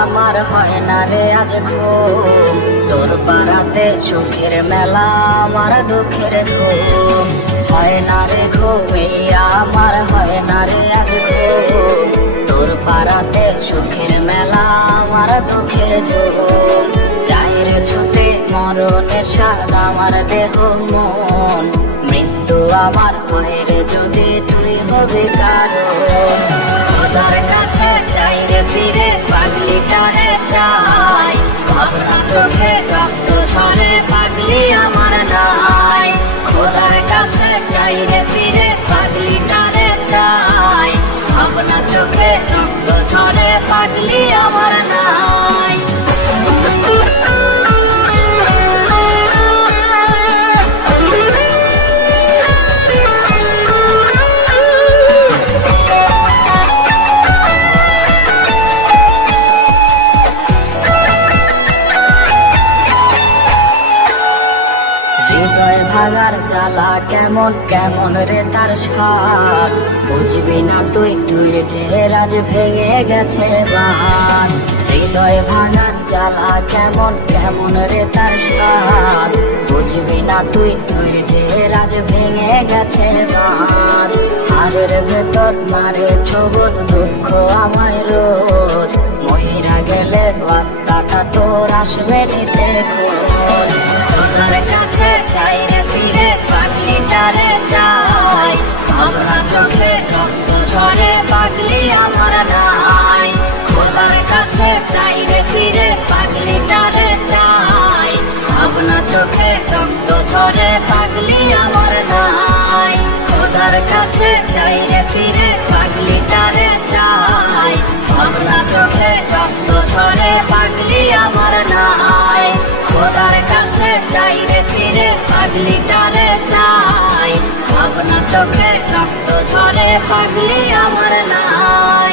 আমার হয় না রে আজ ঘুম। তোর পাড়াতে সুখের মেলা, আমার দুঃখের ঘুম। হয় না রে ঘুম, এই আমার হয় না রে আজ ঘুম। তোর পাড়াতে সুখের মেলা, আমার দুঃখের ধুম চায়ের ছুতে মরণের স্বাদ, আমার দেহ মন। মৃত্যু আমার হয় রে যদি তুই হবে কারণ। চোখে রক্ত ঝরে, পাগলি আমার নাই। খোদার কাছে চাই রে ফিরে পাগলি টারে চাই। ভাবনা চোখে রক্ত ঝরে, পাগলি আমার নাই। ভাগার জ্বালা কেমন কেমন রে তার স্বাদ? বুঝবি না তুই তুই যে রাজ ভেঙে গেছে বাদ। হৃদয় ভাগার জ্বালা কেমন কেমন রে তার স্বাদ? বুঝবি না তুই তুই যে রাজ ভেঙে গেছে বাদ। হারের ভেতর মারে ছবল দুঃখ আমায় রোজ। মহিরা গেলে আত্মাটা তোর আসবে নিতে খোঁজ। কাছে রক্ত ঝরে, পাগলি আমার নাই। খোদার কাছে চাই রে ফিরে পাগলি টারে চাই। ভাবনা চোখে রক্ত ঝরে, পাগলি আমার নাই। খোদার কাছে চাই রে ফিরে পাগলি টারে চাই। ভাবনা চোখে রক্ত ঝরে, পাগলি আমার নাই। খোদার কাছে চাই রে ফিরে পাগলি টারে চাই। ভাবনা চোখে রক্ত ঝরে পাগলি আমার নাই।